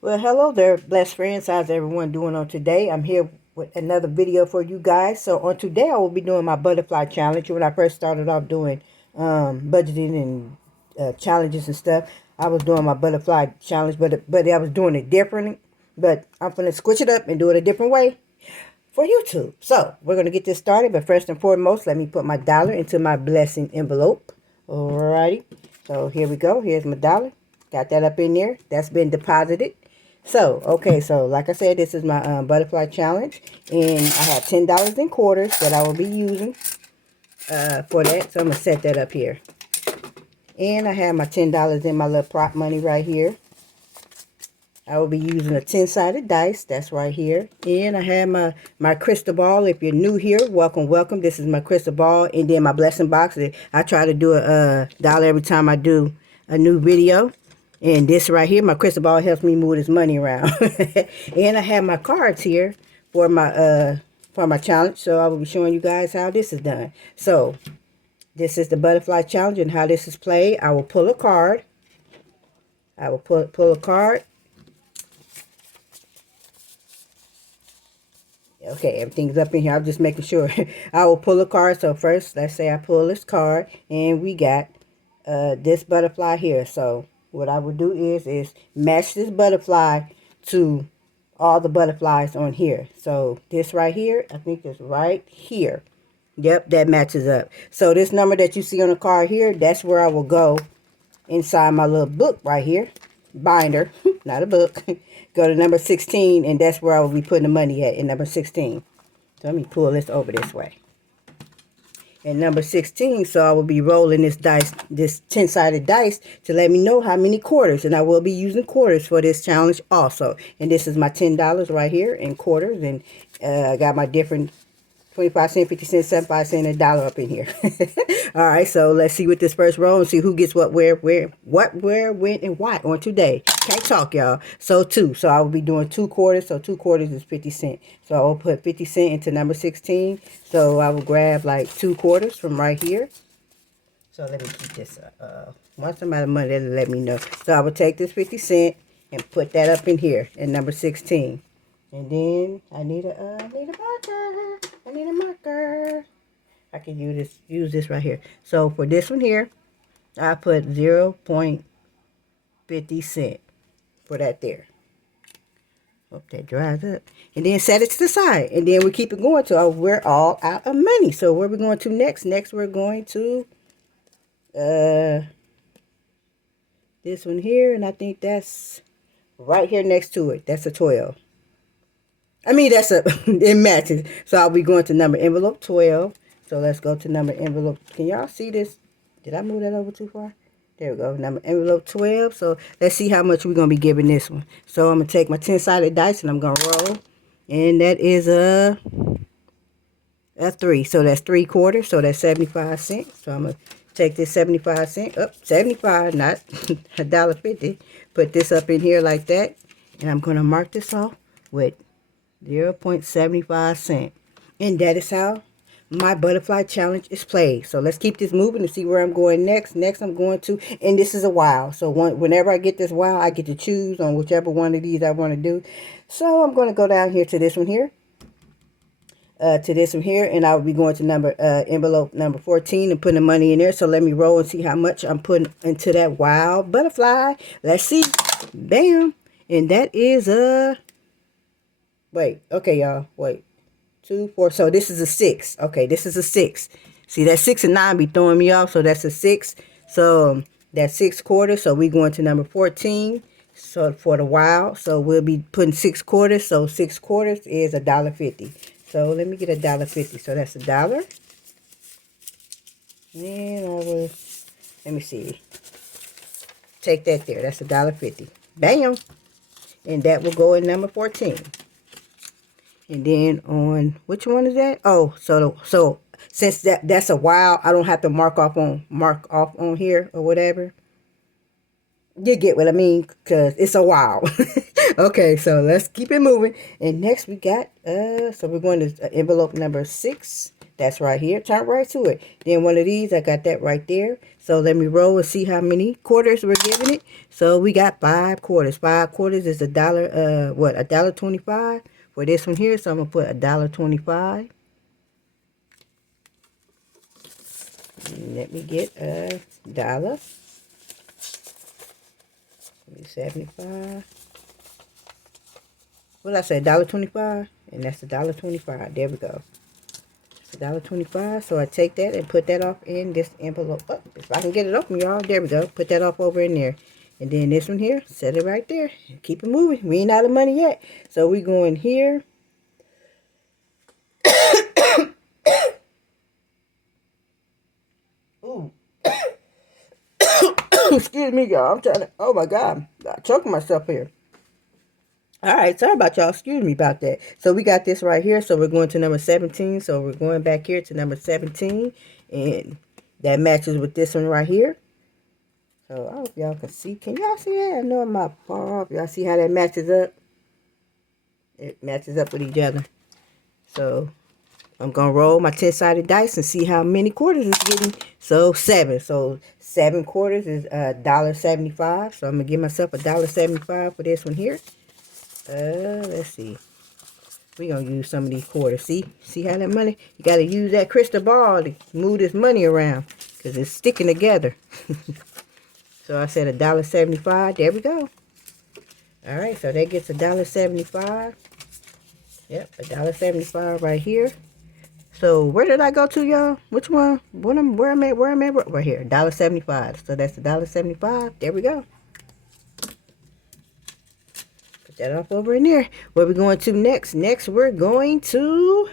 Well, hello there, blessed friends. How's everyone doing on today? I'm here with another video for you guys. So on today, I will be doing my butterfly challenge. When I first started off doing budgeting and challenges and stuff, I was doing my butterfly challenge, but I was doing it differently. But I'm gonna switch it up and do it a different way for YouTube. So we're gonna get this started. But first and foremost, let me put my dollar into my blessing envelope. Alrighty. So here we go. Here's my dollar. Got that up in there. That's been deposited. So, okay, so like I said, this is my butterfly challenge, and I have $10 in quarters that I will be using for that. So I'm going to set that up here. And I have my $10 in my little prop money right here. I will be using a 10-sided dice. That's right here. And I have my crystal ball. If you're new here, welcome, welcome. This is my crystal ball. And then my blessing box. I try to do a dollar every time I do a new video. And this right here, my crystal ball helps me move this money around. And I have my cards here for my challenge. So I will be showing you guys how this is done. So this is the butterfly challenge and how this is played. I will pull a card. I will pull a card. Okay, everything's up in here. I'm just making sure. I will pull a card. So first, let's say I pull this card, and we got this butterfly here. So what I would do is match this butterfly to all the butterflies on here. So this right here, I think it's right here. Yep, that matches up. So this number that you see on the card here, that's where I will go inside my little book right here. Binder, not a book. Go to number 16, and that's where I will be putting the money at, in number 16. So let me pull this over this way. And number 16, so I will be rolling this dice, this 10-sided dice, to let me know how many quarters. And I will be using quarters for this challenge also. And this is my $10 right here in quarters. And I got my different 25 cents, 50 cents, 75 cents, and $1 up in here. All right, so let's see with this first roll and see who gets what, where, when, and why on today. Can't talk, y'all. So two. So I will be doing 2 quarters. So 2 quarters is 50 cents. So I will put 50 cents into number 16. So I will grab like 2 quarters from right here. So let me keep this up. Once I'm out of money, that'll let me know. So I will take this 50 cents and put that up in here in number 16. And then I need a marker. I need a marker. I can use this right here. So for this one here, I put 0.50 cent for that there. Hope that dries up. And then set it to the side. And then we keep it going till we're all out of money. So where are we going to next? Next we're going to this one here. And I think that's right here next to it. That's a 12. I mean, it matches. So I'll be going to number envelope 12. So let's go to number envelope. Can y'all see this? Did I move that over too far? There we go. Number envelope 12. So let's see how much we're going to be giving this one. So I'm going to take my 10-sided dice and I'm going to roll. And that is a 3. So that's 3 quarters. So that's 75 cents. So I'm going to take this 75 cents. Up, 75, not $1.50. Put this up in here like that. And I'm going to mark this off with 0.75 cent. And that is how my butterfly challenge is played. So let's keep this moving and see where I'm going next. Next I'm going to, and this is a wow. So whenever I get this wow, I get to choose on whichever one of these I want to do. So I'm going to go down here to this one here. And I'll be going to envelope number 14 and putting the money in there. So let me roll and see how much I'm putting into that wow butterfly. Let's see. Bam. And that is wait, okay, y'all. Wait. 2, 4. So this is a 6. Okay, this is a 6. See, that 6 and 9 be throwing me off. So that's a 6. So that's 6 quarters. So we going to number 14. So for the wow. So we'll be putting 6 quarters. So 6 quarters is $1.50. So let me get $1.50. So that's $1. And I will, let me see. Take that there. That's $1.50. Bam. And that will go in number 14. And then on, which one is that? Oh, so since that's a wow, I don't have to mark off on here or whatever. You get what I mean? Because it's a wow. Okay, so let's keep it moving. And next we got, so we're going to envelope number 6. That's right here. Turn right to it. Then one of these, I got that right there. So let me roll and see how many quarters we're giving it. So we got 5 quarters. 5 quarters is $1, what, $1.25 for this one here. So I'm gonna put $1.25. Let me get a dollar. 75. What did I say? $1.25, and that's $1.25. There we go. It's $1.25. So I take that and put that off in this envelope. Oh, if I can get it open, y'all. There we go. Put that off over in there. And then this one here, set it right there. Keep it moving. We ain't out of money yet. So we go in here. Ooh. Excuse me, y'all. I'm trying to. Oh my God, I'm choking myself here. All right, sorry about y'all. Excuse me about that. So we got this right here. So we're going to number 17. So we're going back here to number 17. And that matches with this one right here. So I hope y'all can see. Can y'all see that? I know I'm not far off. Y'all see how that matches up? It matches up with each other. So I'm going to roll my 10-sided dice and see how many quarters it's getting. So 7. So 7 quarters is $1.75. So I'm going to give myself $1.75 for this one here. Let's see. We're going to use some of these quarters. See how that money? You got to use that crystal ball to move this money around because it's sticking together. So I said $1.75. There we go. All right, so that gets $1.75. Yep, $1.75 right here. So where did I go to, y'all? Which one? Where am I? Right here, $1.75. So that's $1.75. There we go. That off over in there. Where we going to next? Next, we're going to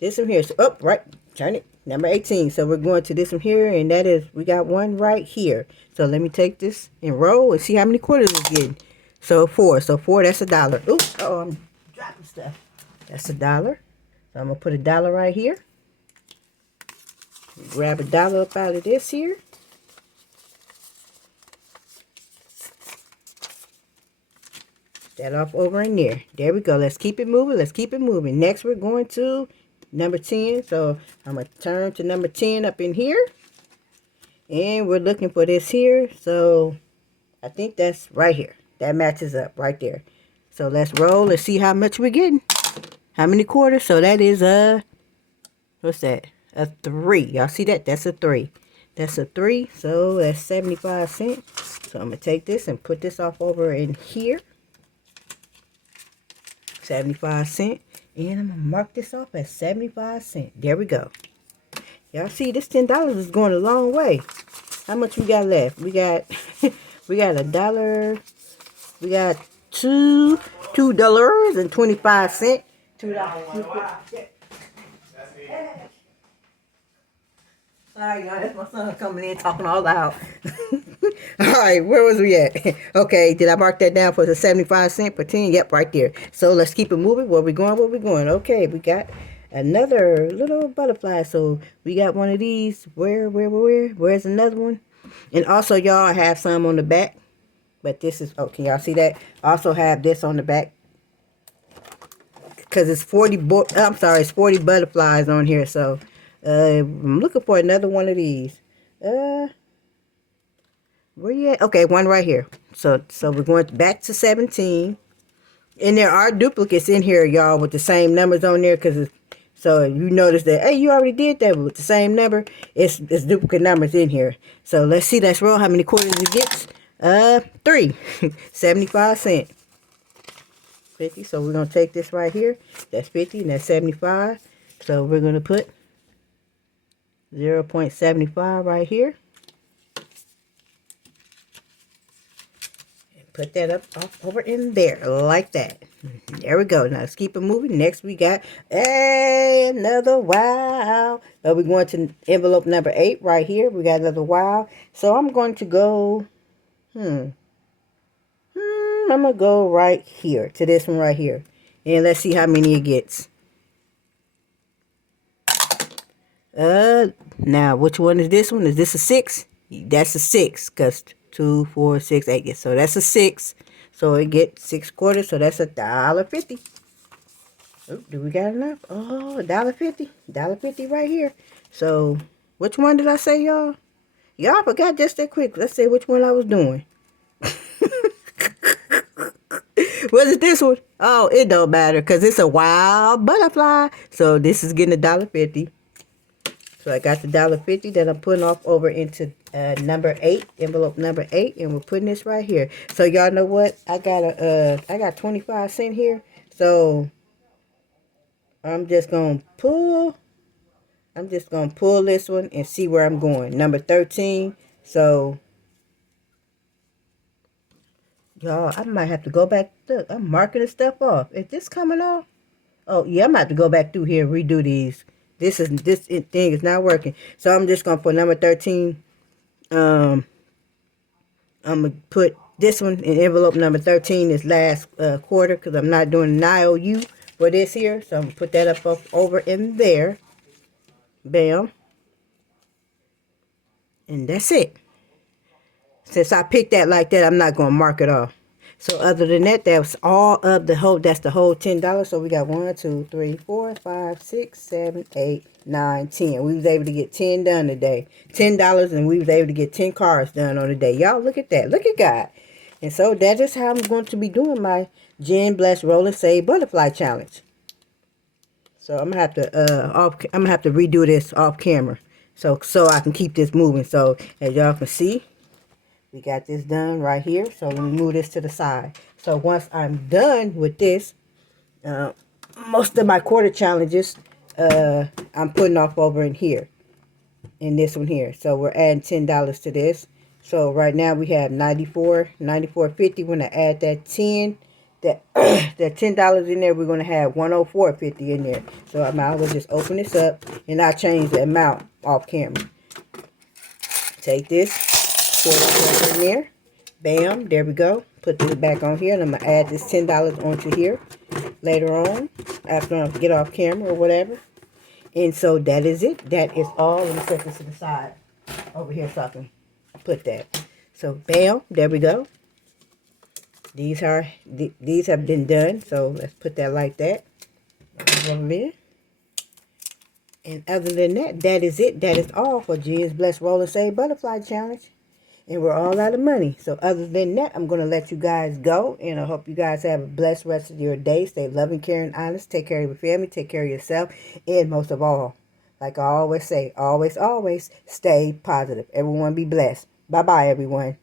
this one here. So, oh, right. Turn it. Number 18. So we're going to this one here, and that is, we got one right here. So let me take this and roll and see how many quarters it's getting. So 4. So 4, that's $1. Oops. Oh, I'm dropping stuff. That's $1. So I'm going to put $1 right here. Grab $1 up out of this here. That off over in there. There we go. Let's keep it moving. Let's keep it moving. Next, we're going to number 10. So I'm going to turn to number 10 up in here. And we're looking for this here. So I think that's right here. That matches up right there. So let's roll and see how much we're getting. How many quarters? So that is what's that? A 3. Y'all see that? That's a 3. That's a 3. So that's 75 cents. So I'm going to take this and put this off over in here. 75 cents. And I'm going to mark this off at 75 cents. There we go. Y'all see, this $10 is going a long way. How much we got left? We got we got $1. We got $2.25. $2. Sorry, y'all. That's my son coming in talking all loud. All right, where was we at? Okay, did I mark that down for the 75 cents per 10? Yep, right there. So let's keep it moving. Where we going? Where we going? Okay, we got another little butterfly. So we got one of these. Where's another one? And also, y'all, I have some on the back. But this is, oh, can y'all see that? Also have this on the back. Because it's 40 butterflies on here. So I'm looking for another one of these. Where you at? Okay, one right here. So we're going back to 17. And there are duplicates in here, y'all, with the same numbers on there. So you notice that, hey, you already did that with the same number. It's duplicate numbers in here. So let's see. Let's roll how many quarters it gets. 3. 75 cents. 50. So we're going to take this right here. That's 50 and that's 75. So we're going to put 0.75 right here. Put that up off over in there like that. There we go. Now let's keep it moving. Next we got another wow. So we're going to envelope number 8 right here. We got another wow. So I'm going to go I'm gonna go right here to this one right here. And let's see how many it gets. Now which one is this one? Is this a 6? That's a 6 because 2, 4, 6, 8. So that's a 6. So it gets 6 quarters. So that's $1.50. Oop, do we got enough? Oh, $1.50. $1.50 right here. So, which one did I say, y'all? Y'all forgot just that quick. Let's see which one I was doing. Was it this one? Oh, it don't matter because it's a wild butterfly. So this is getting $1.50. So I got the $1.50 that I'm putting off over into number 8, envelope number 8, and we're putting this right here. So y'all know what? I got 25 cents here. So I'm just gonna pull this one and see where I'm going. Number 13. So y'all, I might have to go back. Look, I'm marking the stuff off. Is this coming off? Oh yeah, I'm gonna have to go back through here and redo these. This thing is not working. So I'm just gonna put number 13. I'm gonna put this one in envelope number 13 this last quarter because I'm not doing an IOU for this here. So I'm gonna put that up over in there. Bam. And that's it. Since I picked that like that, I'm not gonna mark it off. So other than that, that's all of the whole. That's the whole $10. So we got 1, 2, 3, 4, 5, 6, 7, 8, 9, 10. We was able to get 10 done today. $10, and we was able to get 10 cars done on the day. Y'all look at that. Look at God. And so that is how I'm going to be doing my Jen Bless Roll and Save Butterfly Challenge. So I'm gonna have to I'm gonna have to redo this off camera. So I can keep this moving. So as y'all can see, we got this done right here. So let me move this to the side. So once I'm done with this, most of my quarter challenges, I'm putting off over in here, in this one here. So we're adding $10 to this. So right now we have 94.50. When I add that 10, that that $10 in there, we're gonna have 104.50 in there. So I might as well just open this up, and I change the amount off camera. Take this, pour it in there. Bam, there we go. Put this back on here, and I'm going to add this $10 onto here later on after I get off camera or whatever. And so that is it. That is all. Let me set this to the side over here so I can put that. So bam, there we go. These have been done. So let's put that like that. Over there. And other than that, that is it. That is all for Jen's Blessed Roll and Save Butterfly Challenge. And we're all out of money. So other than that, I'm going to let you guys go. And I hope you guys have a blessed rest of your day. Stay loving, caring, honest. Take care of your family. Take care of yourself. And most of all, like I always say, always, always stay positive. Everyone be blessed. Bye-bye, everyone.